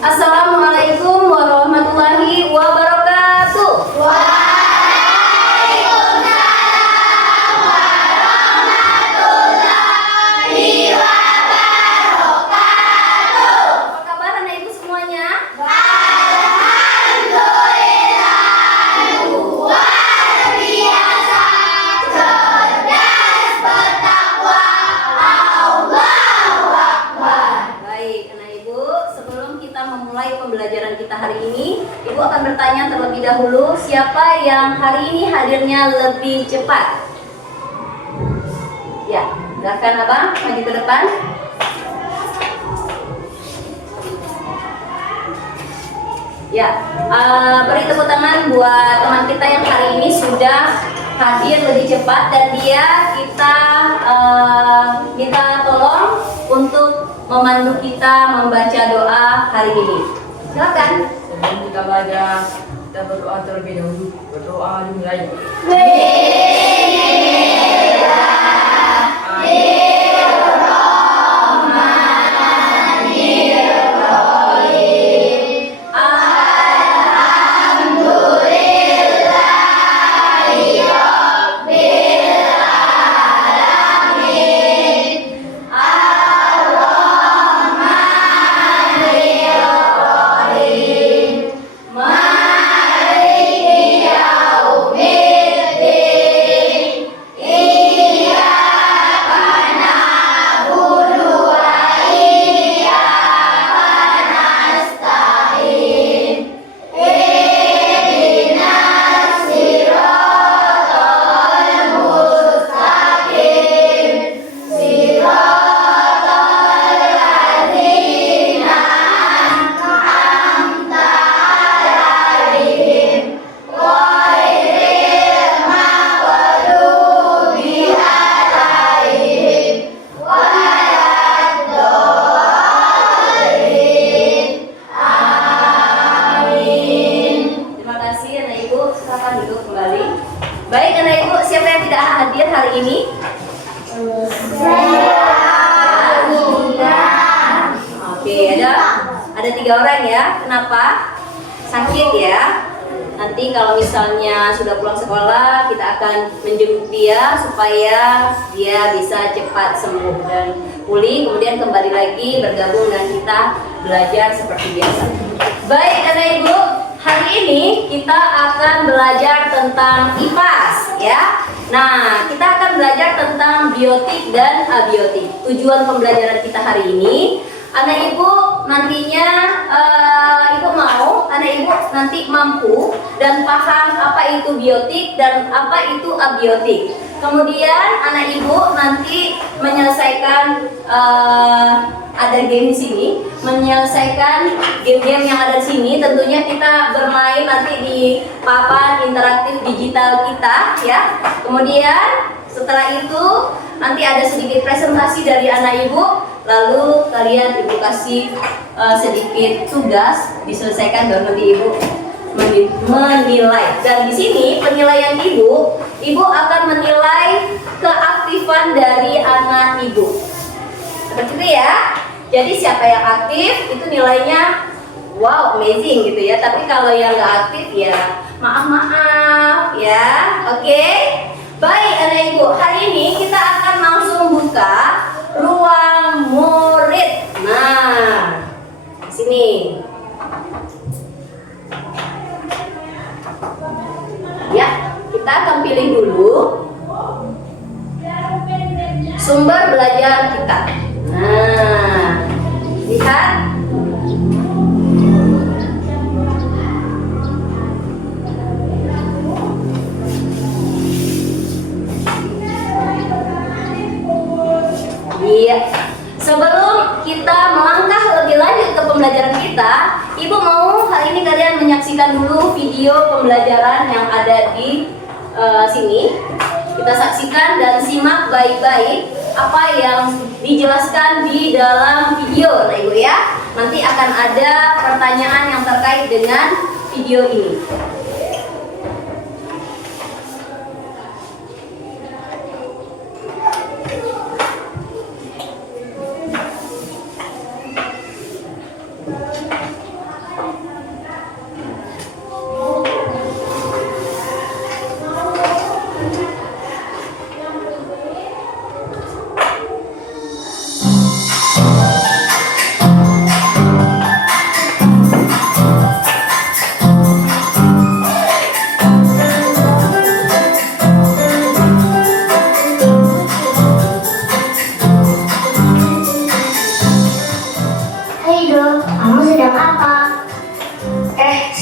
Assalamualaikum warahmatullahi wabarakatuh. Waalaikumsalam warahmatullahi wabarakatuh. Apa kabar anak ibu semuanya? Alhamdulillah, luar biasa, cerdas, bertakwa, Allahu Akbar. Baik anak ibu, sebelum kita memulai pembelajaran kita hari ini, ibu akan bertanya terlebih dahulu, siapa yang hari ini hadirnya lebih cepat? Ya, silakan abang maju ke depan. Ya, beri tepuk tangan buat teman kita yang hari ini sudah hadir lebih cepat dan dia kita minta tolong untuk memandu kita membaca doa hari ini. Silakan. Sebelum kita belajar, kita berdoa terlebih dahulu. Berdoa dimulai. Terima kasih anak ibu, silakan duduk kembali. Baik anak ibu, siapa yang tidak hadir hari ini? Oke, ada 3 orang ya. Kenapa? Sakit ya. Nanti kalau misalnya sudah pulang sekolah, kita akan menjenguk dia supaya dia bisa cepat sembuh dan pulih, kemudian kembali lagi bergabung dengan kita belajar seperti biasa. Baik anak ibu, hari ini kita akan belajar tentang IPAS ya. Nah, kita akan belajar tentang biotik dan abiotik. Tujuan pembelajaran kita hari ini, anak ibu nantinya ibu mau anak ibu nanti mampu dan paham apa itu biotik dan apa itu abiotik. Kemudian anak ibu nanti menyelesaikan ada game di sini, menyelesaikan game-game yang ada di sini. Tentunya kita bermain nanti di papan interaktif digital kita ya. Kemudian setelah itu nanti ada sedikit presentasi dari anak ibu, lalu kalian ibu kasih sedikit tugas diselesaikan baru nanti ibu menilai. Dan di sini penilaian ibu akan menilai keaktifan dari anak ibu. Seperti itu ya. Jadi siapa yang aktif itu nilainya wow amazing gitu ya. Tapi kalau yang nggak aktif ya maaf ya. Oke. Baik anak ibu, hari ini kita akan langsung buka ruang murid. Nah, sini. Ya, kita akan pilih dulu sumber belajar kita. Nah, lihat. Iya. Sebelum kita melangkah lebih lanjut ke pembelajaran kita, ibu mau hari ini kalian menyaksikan dulu video pembelajaran yang ada di sini. Kita saksikan dan simak baik-baik apa yang dijelaskan di dalam video, nah ibu ya. Nanti akan ada pertanyaan yang terkait dengan video ini.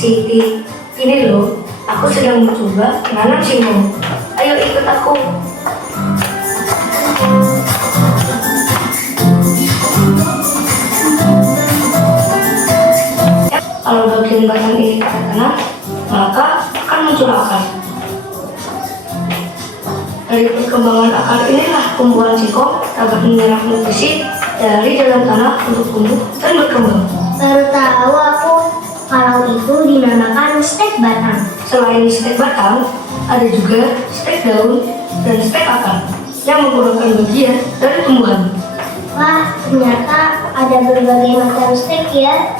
Siti, ini loh, aku sedang mencoba menanam singkong. Ayo ikut aku. Kalau bagian batang ini kita tanam, maka akan muncul akar. Dari perkembangan akar inilah tumbuhan singkong dapat menyerap nutrisi dari dalam tanah untuk tumbuh dan berkembang. Baru tahu aku kalau itu dinamakan stek batang. Selain stek batang, ada juga stek daun dan stek akar yang merupakan bagian dari tumbuhan. Wah, ternyata ada berbagai macam stek ya.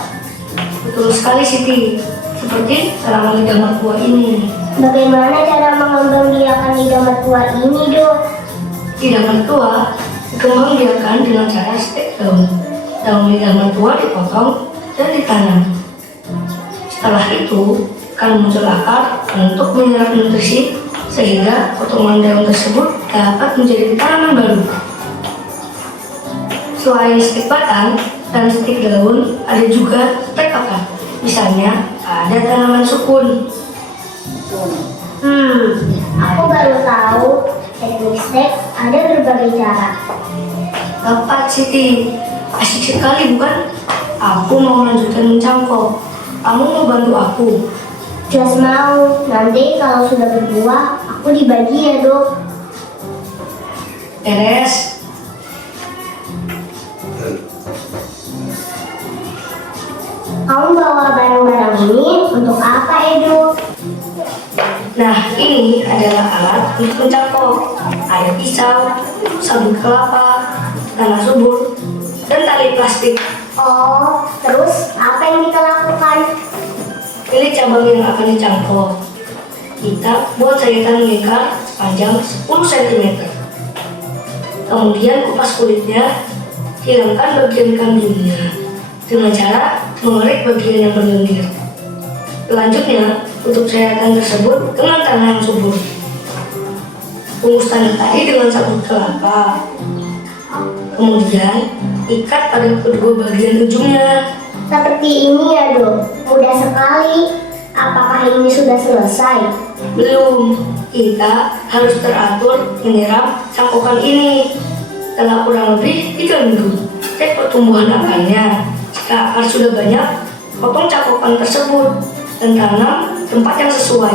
Betul sekali Siti, seperti tanaman lidah mertua ini. Bagaimana cara mengembangbiakan lidah mertua ini, Dok? Lidah mertua dikembangbiakan dengan cara stek daun. Daun lidah mertua dipotong dan ditanam. Setelah itu, akan muncul akar untuk menyerap nutrisi sehingga potongan daun tersebut dapat menjadi tanaman baru. Selain stek batang dan stek daun, ada juga stek akar. Misalnya, ada tanaman sukun. Aku baru tahu teknik stek ada berbagai cara. Tepat Siti, asik sekali bukan? Aku mau lanjutkan mencangkok. Kamu mau bantu aku? Jelas mau, nanti kalau sudah berbuah, aku dibagi ya, Dok. Beres. Kamu bawa barang-barang ini untuk apa, Edo? Nah, ini adalah alat untuk mencangkok. Ada pisau, sabut kelapa, tanah subur, dan tali plastik. Oh, terus apa yang kita lakukan? Pilih cabang yang akan dicangkok. Kita buat sayetan lingkar sepanjang 10 cm. Kemudian kupas kulitnya, hilangkan bagian kandungnya dengan cara mengerik bagian yang berlendir. Selanjutnya, tutup sayatan tersebut dengan tanah yang subur. Bungkus tanah tadi dengan sabut kelapa. Kemudian, ikat pada kedua bagian ujungnya. Seperti ini ya, Dok. Mudah sekali. Apakah ini sudah selesai? Belum, kita harus teratur menyiram cangkokan ini. Setelah kurang lebih 3 minggu, cek pertumbuhan akarnya. Jika akar sudah banyak, potong cangkokan tersebut dan tanam tempat yang sesuai.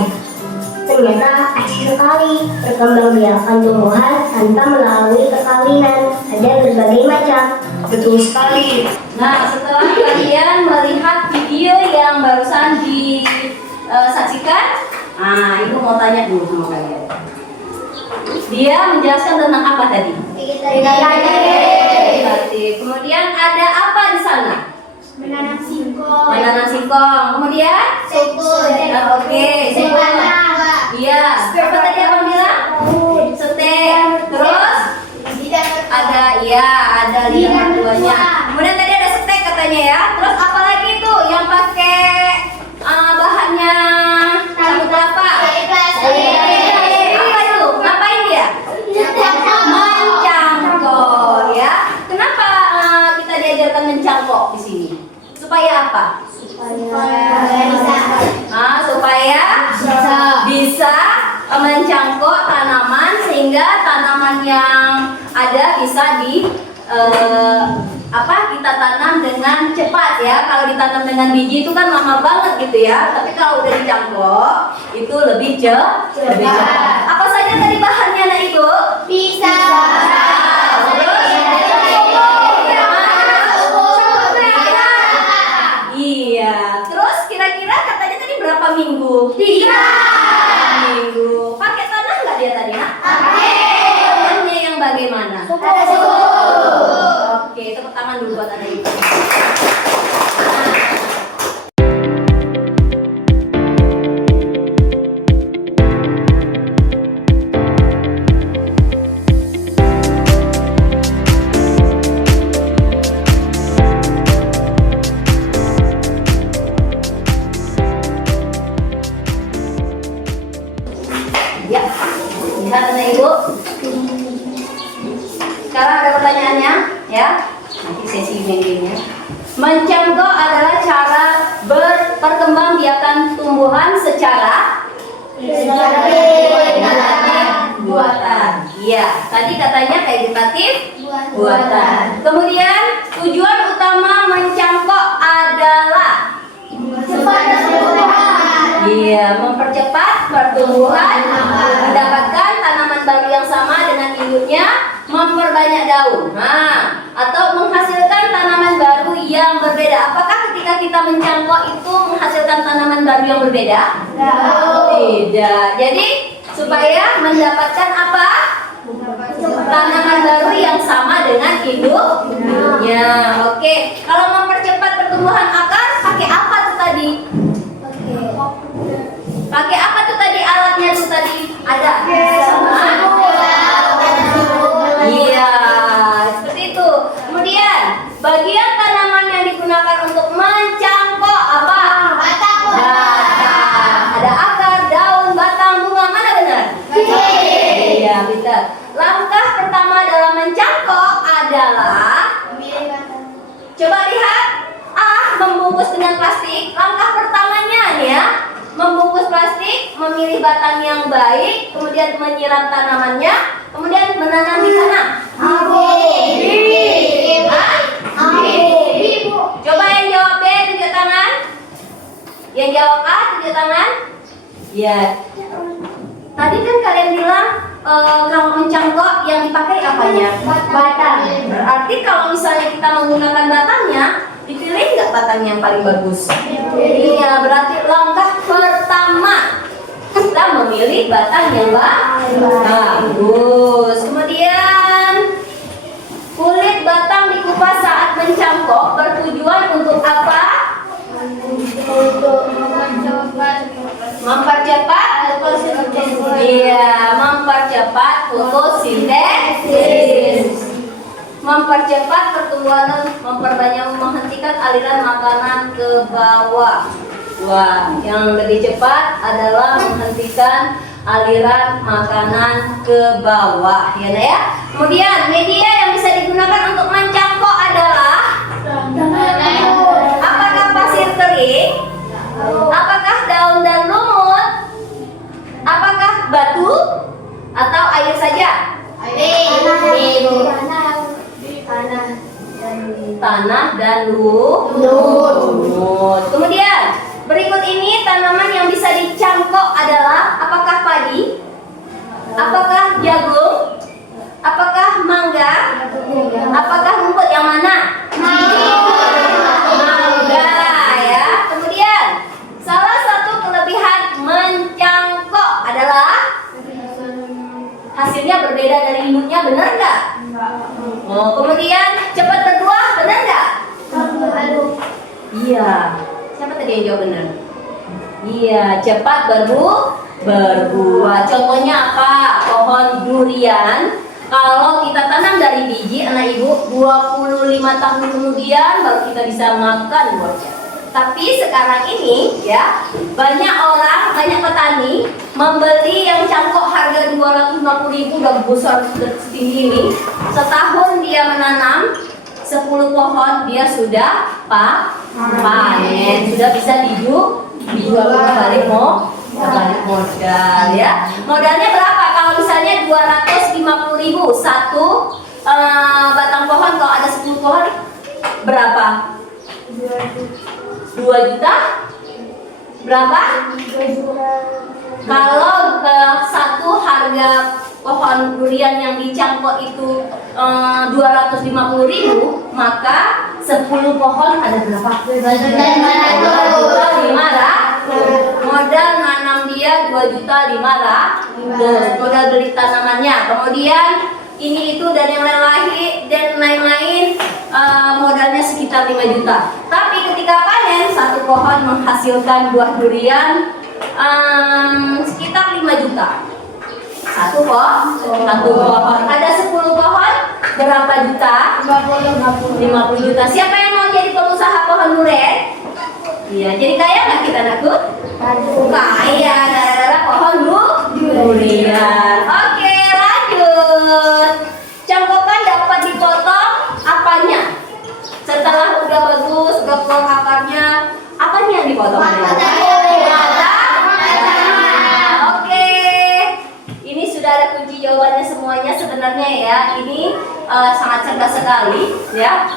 Ternyata asik sekali perkembangbiakan tumbuhan tanpa melalui perkawinan. Ada berbagai macam. Betul sekali. Nah, setelah kalian melihat video yang barusan disaksikan, nah itu mau tanya dulu sama kalian. Dia menjelaskan tentang apa tadi? Vegetatif. Kemudian ada apa di sana? Menanam singkong. Menanam singkong. Kemudian? Sukun. Oke, singkong. Iya. Apa tadi abang bilang? Stek. Terus? Ada lidah mertuanya. Kemudian tadi ada stek katanya ya. Terus apa lagi tuh yang pakai bahannya sabut kelapa? Apa itu? Ngapain dia? Mencangkok ya. Kenapa kita diajarkan mencangkok di sini? Supaya apa? Supaya bisa mencangkok tanaman sehingga tanaman yang ada bisa kita tanam dengan cepat ya. Kalau ditanam dengan biji itu kan lama banget gitu ya. Tapi kalau udah dicangkok itu lebih cepat. Apa saja tadi bahannya Nak Ibu? Iya. Terus kira-kira katanya tadi berapa minggu? 3 minggu. Pakai tanah nggak dia tadi, Nak? Tanahnya yang bagaimana? Oke, tepuk tangan dulu buat anak ibu. Ya, lihat anak ibu. Sekarang ada pertanyaannya, ya. Nanti sesi meetingnya. Mencangkok adalah cara berperkembangbiakan secara buatan. Iya, tadi katanya vegetatif buatan. Kemudian tujuan utama mencangkok adalah mempercepat pertumbuhan, mendapatkan tanaman baru yang sama dengan induknya, memperbanyak daun, atau menghasilkan tanaman baru yang berbeda. Apakah ketika kita mencangkok itu menghasilkan tanaman baru yang berbeda? Tidak. Jadi supaya mendapatkan apa? Tanaman baru yang sama dengan induknya. Oke. Kalau mempercepat pertumbuhan akar, pakai apa tuh tadi? Pakai apa tuh tadi alatnya tuh tadi? Ada sama? Iya, seperti itu. Kemudian bagian tanaman yang digunakan untuk mencangkok apa? Batang. Ada akar, daun, batang, bunga. Mana benar? Iya, betul. Langkah pertama dalam mencangkok adalah coba lihat. Membungkus dengan plastik. Langkah pertamanya nih ya, membungkus plastik, memilih batang yang baik, kemudian menyiram tanamannya, kemudian menanam di sana. Coba yang jawab B, tunjuk tangan. Yang jawab A, tunjuk tangan. Ya. Tadi kan kalian bilang kalau mencangkok yang dipakai apanya? Batang. Berarti kalau misalnya kita menggunakan batangnya, dipilih nggak batang yang paling bagus? Iya, berarti langkah pertama kita memilih batang yang bagus. Kemudian kulit batang dikupas saat mencangkok bertujuan untuk apa? Mempercepat fotosintesis. Iya, mempercepat fotosintesis. Mempercepat pertumbuhan, memperbanyak, menghentikan aliran makanan ke bawah. Wah, yang lebih cepat adalah menghentikan aliran makanan ke bawah, ya nak ya. Kemudian media yang bisa digunakan untuk mencangkok adalah apakah pasir kering? Apakah daun dan lumut? Apakah batu atau air saja? Tanah dan lumut. Kemudian berikut ini tanaman yang bisa dicangkok adalah apakah padi? Apakah jagung? Apakah mangga? Apakah rumput yang mana? Mangga ya. Kemudian salah satu kelebihan mencangkok adalah hasilnya berbeda dari induknya, benar nggak? Oh, kemudian cepat berbuah, benar nggak? Iya. Siapa tadi yang jawab benar? Iya, cepat berbuah. Contohnya apa? Pohon durian. Kalau kita tanam dari biji, anak ibu, 25 tahun kemudian baru kita bisa makan buahnya. Tapi sekarang ini ya, banyak orang, banyak petani membeli yang cangkok harga 250.000 udah besar setinggi ini. Setahun dia menanam 10 pohon, dia sudah panen, sudah bisa dijual balik modal ya. Modalnya berapa? Kalau misalnya 250.000 satu batang pohon, kalau ada 10 pohon berapa? 2 juta? Berapa? Kalau satu harga pohon durian yang dicangkok itu 250.000, maka 10 pohon ada berapa? 2.500.000. Modal nanam dia 2.500.000. Modal beli tanamannya. Kemudian ini itu dan yang lain-lain modalnya sekitar 5 juta. Tapi ketika panen satu pohon menghasilkan buah durian sekitar 5 juta. Satu pohon. Ada 10 pohon berapa juta? 50 juta. Siapa yang mau jadi pengusaha pohon durian? Iya, jadi kaya nggak kita nakut? Kaya gara-gara pohon durian. Oke, lanjut. Cangkokan dapat dipotong apanya? Setelah udah bagus, udah keluar akarnya, apanya yang dipotong? Batang sebenarnya ya ini sangat cerdas sekali ya.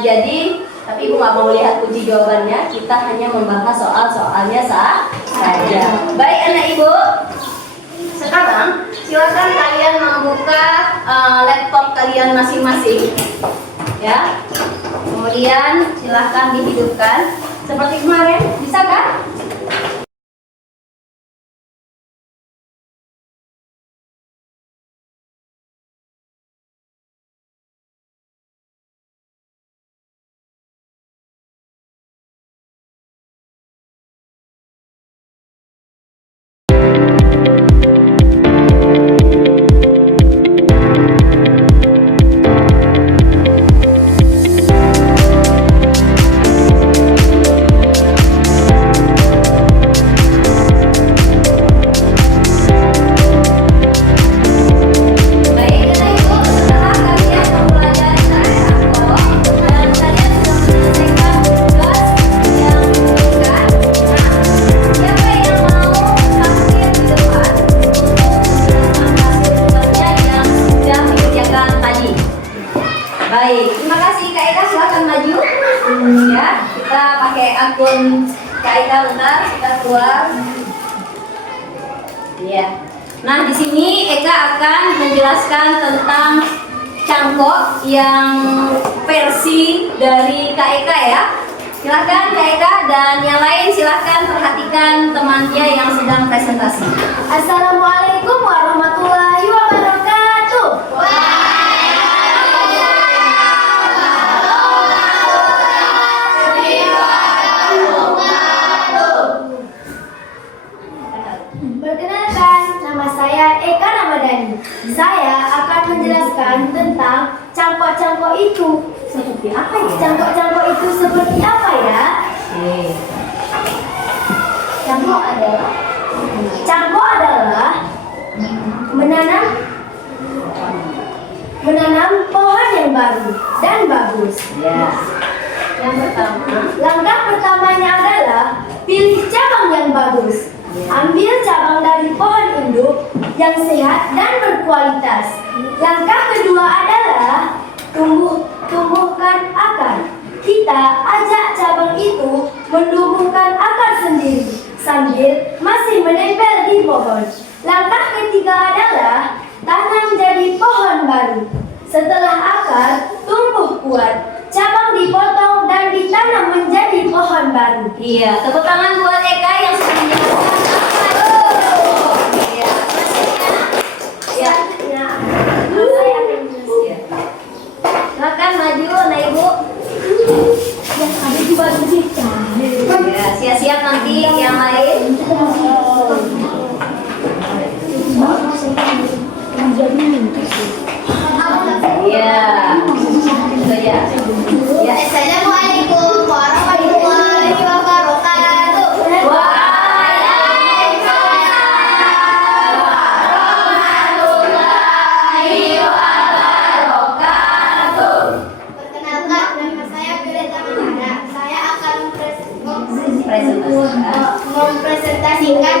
Jadi tapi Ibu nggak mau lihat kunci jawabannya, kita hanya membahas soal-soalnya saja. Baik anak Ibu, sekarang silakan kalian membuka laptop kalian masing-masing ya. Kemudian silakan dihidupkan seperti kemarin, bisa kan? Baik, terima kasih Kak Eka, silakan maju. Ya, kita pakai akun Kak Eka bentar, kita keluar. Iya. Nah, di sini Eka akan menjelaskan tentang cangkok yang versi dari Kak Eka ya. Silakan Kak Eka dan yang lain silakan perhatikan temannya yang sedang presentasi. Assalamualaikum warahmatullahi wabarakatuh. Perkenalkan, nama saya Eka Ramadhani. Saya akan menjelaskan tentang cangkok-cangkok itu. Seperti apa ya? Cangkok-cangkok itu seperti apa ya? Oke. Cangkok adalah menanam pohon yang baru dan bagus. Ya. Yang pertama, Langkah pertamanya adalah pilih cabang yang bagus. Ambil cabang dari pohon induk yang sehat dan berkualitas. Langkah kedua adalah tumbuhkan akar. Kita ajak cabang itu menumbuhkan akar sendiri sambil masih menempel di pohon. Langkah ketiga adalah tanam jadi pohon baru. Setelah akar tumbuh kuat, cabang dipotong dan ditanam menjadi pohon baru. iya, tepuk tangan buat Eka yang sudah menjelaskan apa itu. Iya, ya. Selanjutnya, saya akan menjelaskan. Silakan maju, anak Ibu. Yang ada di baju kita. Ya, siap-siap nanti yang lain. Iya. Itu aja. Ya. Assalamualaikum warahmatullahi wabarakatuh. Perkenalkan, nama saya Greta Manara. Saya akan mempresentasikan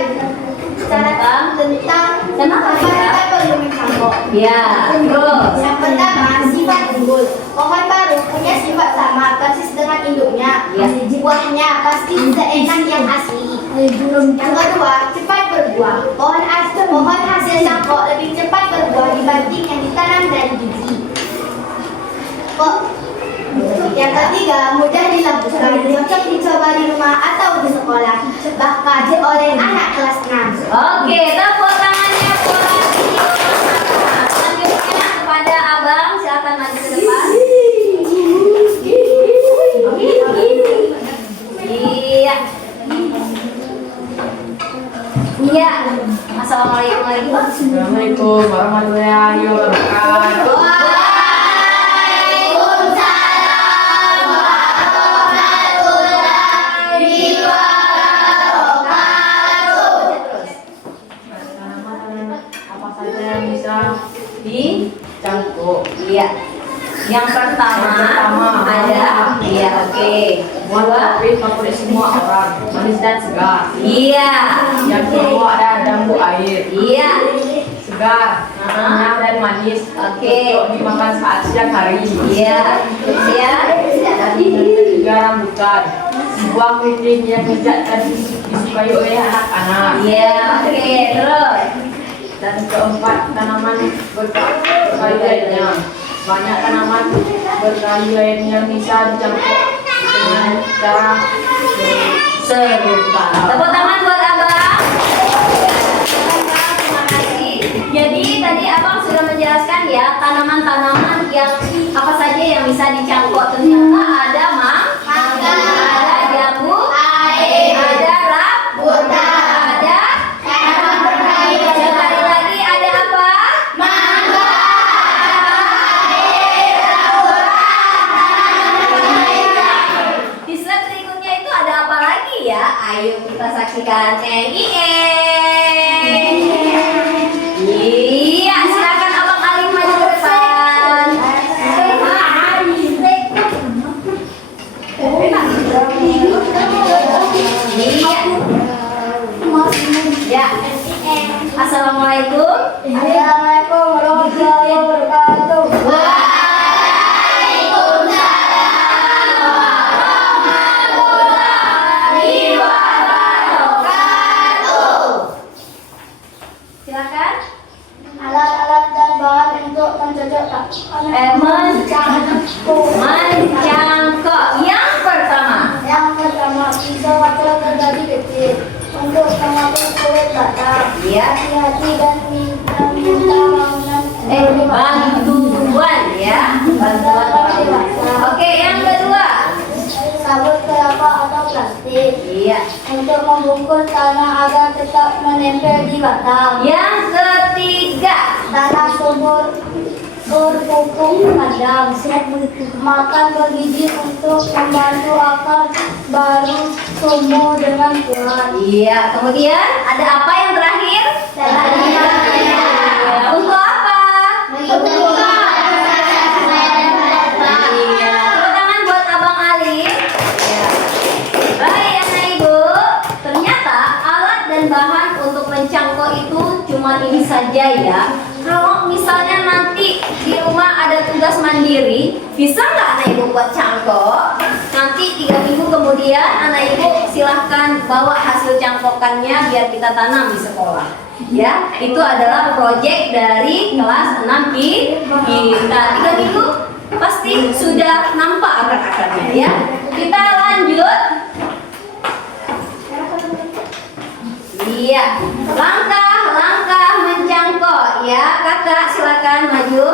tentang Kenapa apa ya? kita perlu mencangkok. Ya, terus. Yang pertama, sifat unggul. Pohon baru punya sifat sama persis dengan induknya. Ya. Buahnya pasti seenak yang asli. Yang kedua, cepat berbuah. Pohon hasil cangkok lebih cepat berbuah dibanding yang ditanam dari biji. Yang ketiga, mudah dilakukan, cocok dicoba di rumah atau di sekolah, bahkan oleh anak kelas 6. Oke, tepuk tangannya buat video pertama. Selanjutnya kepada Abang, silakan maju ke depan. Iya. Iya. Assalamualaikum lagi. Assalamualaikum warahmatullahi wabarakatuh. Apa saja yang bisa dicangkok? Iya. Yang pertama ada, iya, oke. Buat kopi favorit semua orang, manis dan segar. Iya. Yang kedua ada jambu air. Iya. segar, renyah dan manis. Oke. Cocok dimakan saat siang hari. Iya. Ya. Ketiga, rambutan. Buah keriting yang lezat dan disukai oleh anak-anak. Iya. Oke. Terus. Dan keempat, tanaman berkayu lainnya. Banyak tanaman berkayu lainnya yang bisa dicampur dengan cara Serupa. Tepuk tangan buat abang. Terima kasih. Jadi tadi abang sudah menjelaskan ya tanaman-tanaman yang apa saja yang bisa dicangkok. Ternyata ada mangga, ada jambu, ada rambutan, ada tanaman berkayu. Sekali lagi ada apa? Mangga. Di slide berikutnya itu ada apa lagi ya? Ayo kita saksikan. Iya, silakan Abang Alim maju ke depan. Iya. Ya. Assalamualaikum. Assalamualaikum warahmatullahi wabarakatuh. Silakan. Alat-alat dan bahan untuk mencocok Mencangkok. Yang pertama. Yang pertama, pisau atau gergaji kecil untuk memotong kulit batang. Ya. Hati-hati dan minta bangunan Bantuan ya. Bantuan orang tua. Oke, yang kedua. sabut kelapa atau plastik Iya. untuk membungkus tanah agar tetap menempel di batang. Yang ketiga. Tanah subur berpupuk padang makan bergizi untuk membantu akar baru tumbuh dengan kuat. Iya. Kemudian ada apa yang terakhir? Iya. Untuk apa? Iya. Tepuk tangan buat Abang Ali. Ya. Baik anak ibu, ternyata alat dan bahan untuk mencangkok itu cuma ini saja ya. Kalau misalnya nanti di rumah ada tugas mandiri, bisa nggak anak ibu buat cangkok? Nanti 3 minggu kemudian anak ibu silahkan bawa hasil cangkokannya biar kita tanam di sekolah. Ya, itu adalah proyek dari kelas 6 kita. 3 minggu pasti sudah nampak akar-akarnya ya. Kita lanjut. Iya, langkah mencangkok ya. Kakak silakan maju.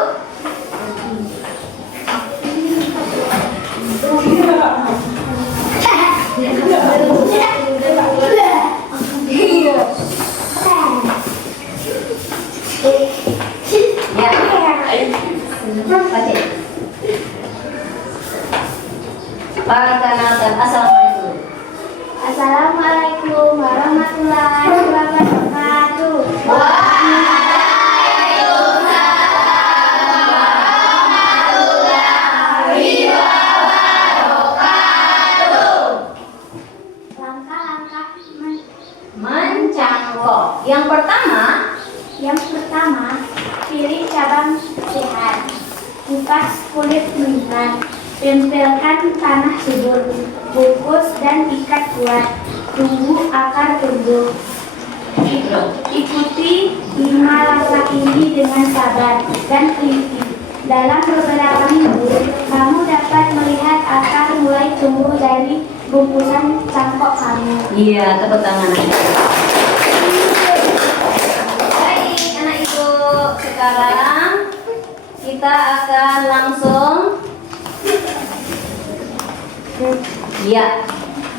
Ya. Baca. Perkenalkan, assalamualaikum. Assalamualaikum warahmatullahi wabarakatuh. Langkah-langkah Mencangkok. Yang pertama, pilih cabang sehat, kupas kulit menimbang, tempelkan tanah subur, bungkus dan ikat kuat, tunggu akar tumbuh. Ikuti 5 langkah ini dengan sabar dan teliti. Dalam beberapa minggu, kamu dapat melihat akar mulai tumbuh dari bungkusan cangkok kamu. iya, tepuk tangan. Baik, anak ibu, sekarang kita akan langsung. Ya,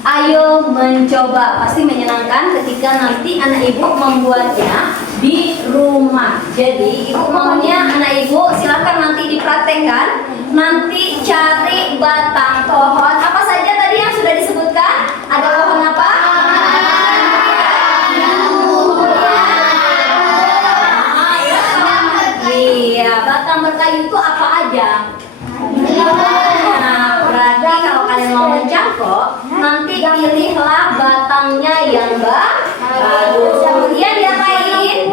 ayo mencoba. Pasti menyenangkan ketika nanti anak ibu membuatnya di rumah. Jadi ibu maunya anak ibu silakan nanti dipraktekkan. Nanti cari batang pohon apa saja tadi yang sudah disebutkan. Ada pohon apa? Iya, batang berkayu itu apa aja? Nah, berarti kalau kalian mau mencangkok, nanti pilihlah batangnya yang bagus. Kemudian yang lain,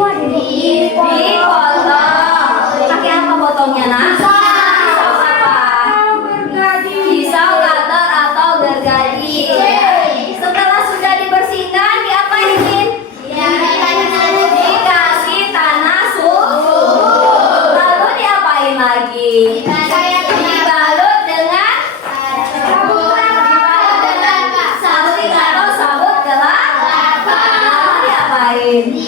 lain.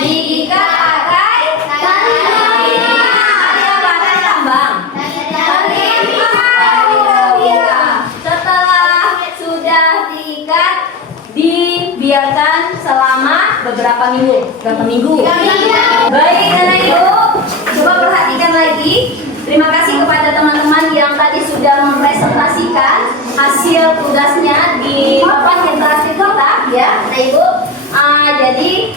Diikat pakai tali apa? Tali tambang. Tali rafia. Setelah sudah diikat, dibiarkan selama beberapa minggu. Berapa minggu? Baik, anak ibu, coba perhatikan lagi. Terima kasih kepada teman-teman yang tadi sudah mempresentasikan hasil tugasnya di papan interaktif kotak, ya, anak ibu. Jadi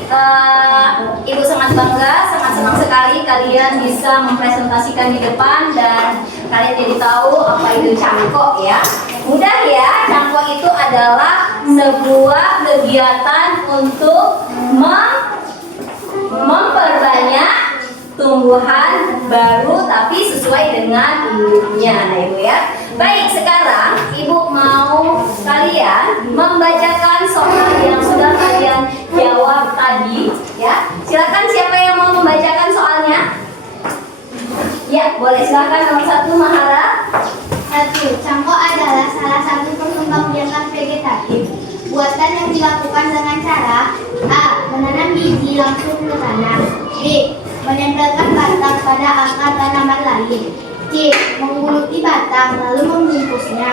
ibu sangat bangga, sangat senang sekali kalian bisa mempresentasikan di depan dan kalian jadi tahu apa itu cangkok, ya. Mudah ya, cangkok itu adalah sebuah kegiatan untuk memperbanyak tumbuhan baru tapi sesuai dengan induknya, nah ibu ya. Baik, sekarang ibu mau kalian membacakan soal yang sudah kalian jawab tadi, ya. Silakan, siapa yang mau membacakan soalnya? Ya, boleh, silakan. Nomor 1, Mahara. 1. Cangkok adalah salah satu perkembangbiakan vegetatif. Buatan yang dilakukan dengan cara A. Menanam biji langsung ke tanah. B. Menempelkan batang pada akar tanaman lain. C. Mengguluti batang lalu membungkusnya.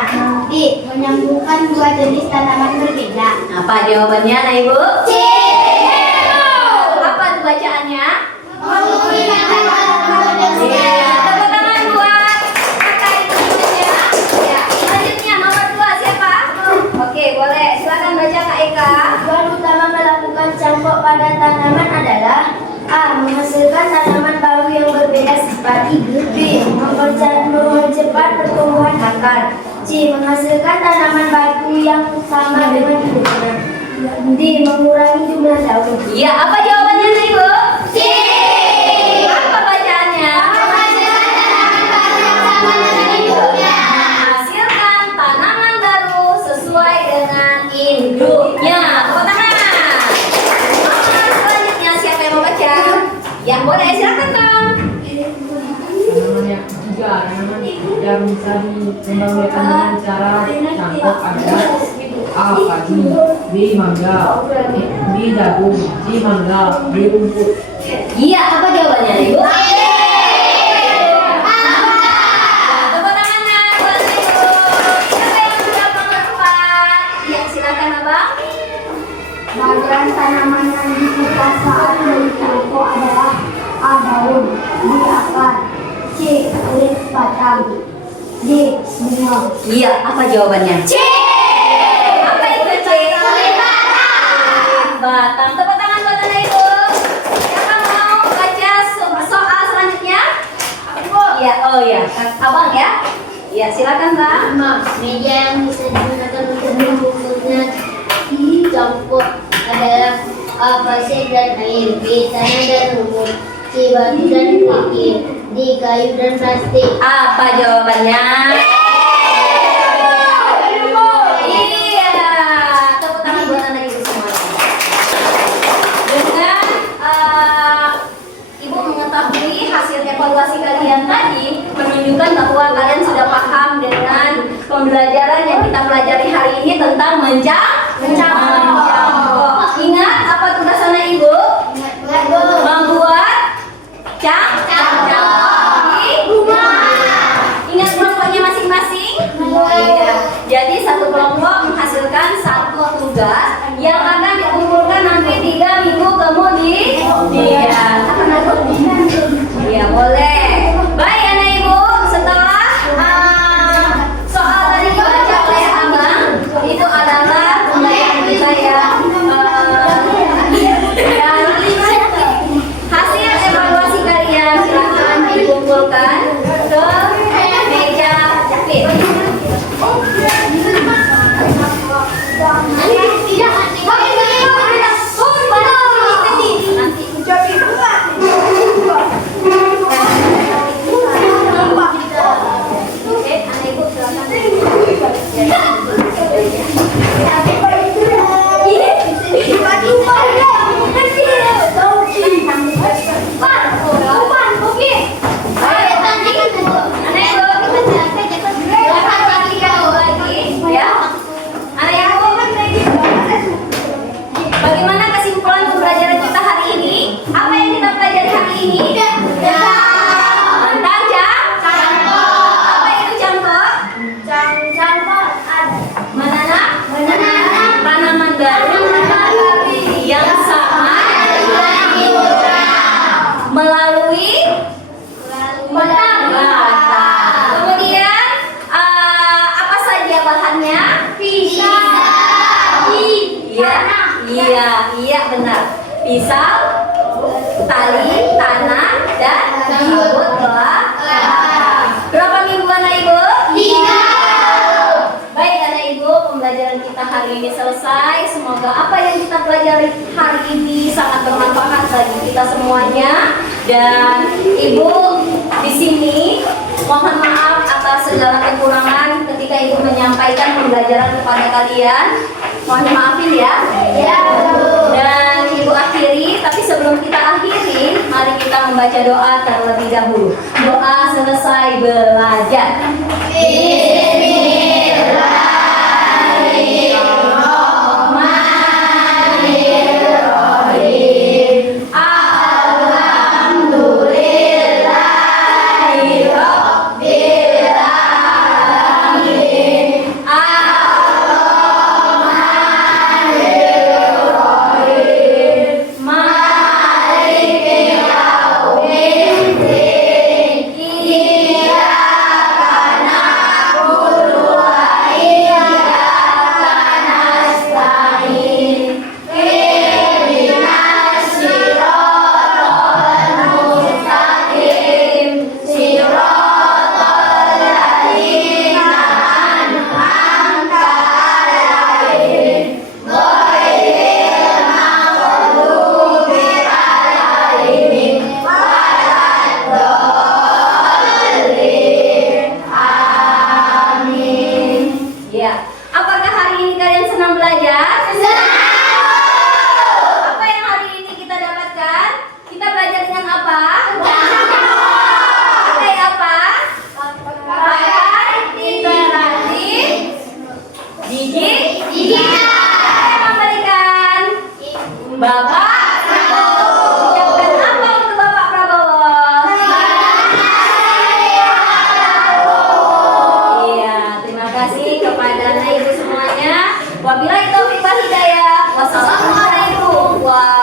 D. Menyambungkan dua jenis tanaman berbeda. Apa jawabannya, nah ibu? C. Apa tuh bacaannya? Mengguluti batang lalu membungkusnya. Tepuk tangan buat kakak ibunya. Ya, selanjutnya nomor 2 siapa? Oke, boleh. Silakan baca Kak Eka. Tujuan utama melakukan cangkok pada tanaman adalah A. Menghasilkan tanaman baru yang berbeda sifat. B. Mempercepat pertumbuhan akar. C. Menghasilkan tanaman baru yang sama dengan induknya. D. Mengurangi jumlah daun. Iya, apa jawabannya nih ibu? C. Apa bacaannya? Menghasilkan tanaman baru yang sama dengan induknya. Menghasilkan tanaman baru sesuai dengan induknya. Tepuk tangan. Nomor selanjutnya siapa yang mau baca? Ya, boleh, silakan Bang. Tanaman yang ketiga, tanaman yang bisa dikembangkan dengan cara cangkok adalah A. Padi, B. Mangga, B. Jagung, C. Mangga, D. rumput. Iya, apa jawabannya ibu? Tepuk tangannya buat ibu. Siapa yang menjawab nomor 4? Ya, silakan Abang. Bagian tanaman yang dibuka saat mencangkok adalah A. Daun, B. Akar, C. Kulit batang, D. Bunga. Iya, apa jawabannya? C. Apa itu C? Kulit batang. Tepuk tangan buat anak ibu. Siapa mau baca soal selanjutnya? Iya, oh ya, Abang ya. Iya, silakan Bang. Media yang bisa digunakan untuk membungkusnya di cangkok adalah A. Pasir dan air, B. Tanah dan lumut, C. Batu dan kerikil, D. Kayu dan plastik. Apa jawabannya? Iya, tepuk tangan buat anak ibu semuanya. Dengan ibu mengetahui hasil evaluasi kalian tadi menunjukkan bahwa kalian sudah paham dengan pembelajaran yang kita pelajari hari ini tentang mencangkok. Ingat apa tugas anak ibu? Membuat cangkok di rumah. Ingat kelompoknya masing-masing? Iya. Jadi satu kelompok menghasilkan satu tugas yang akan dikumpulkan nanti 3 minggu kemudian. Iya, boleh. Baik anak ibu, setelah soal tadi dibaca oleh Abang, itu adalah pembelajaran kita yang hasil evaluasi kalian silakan dikumpulkan ke meja jahit. bahannya? Pisau. Iya benar. Pisau, tali, tanah, dan sabut kelapa. Berapa minggu anak ibu? 3. Baik anak ibu, pembelajaran kita hari ini selesai. Semoga apa yang kita pelajari hari ini sangat bermanfaat bagi kita semuanya. Dan ibu di sini mohon maaf atas segala kekurangan ketika ibu menyampaikan pembelajaran kepada kalian. Mohon dimaafin ya. Ya, Bu. Dan ibu akhiri, tapi sebelum kita akhiri, mari kita membaca doa terlebih dahulu. Doa selesai belajar. Bismillahirrahmanirrahim. Alhamdulillahirabbil alamin. Ar-Rahmanirrahim. Maliki yaumiddin. Iyyaka na'budu wa iyyaka nasta'in. Ihdinas siratal mustaqim. Siratal ladzina an'amta 'alaihim ghairil maghdubi 'alaihim waladdallin. Amin. Ya, apakah hari ini kalian senang belajar? Senang. Apa yang hari ini kita dapatkan? Kita belajar dengan apa? Pakai apa? Pakai interaksi digital. Saya memberikan Bapak Prabowo. Ucapkan apa untuk Bapak Prabowo? Iya, terima kasih kepada anak ibu semuanya. Wabillahi taufiq wal hidayah. Wassalamualaikum warahmatullahi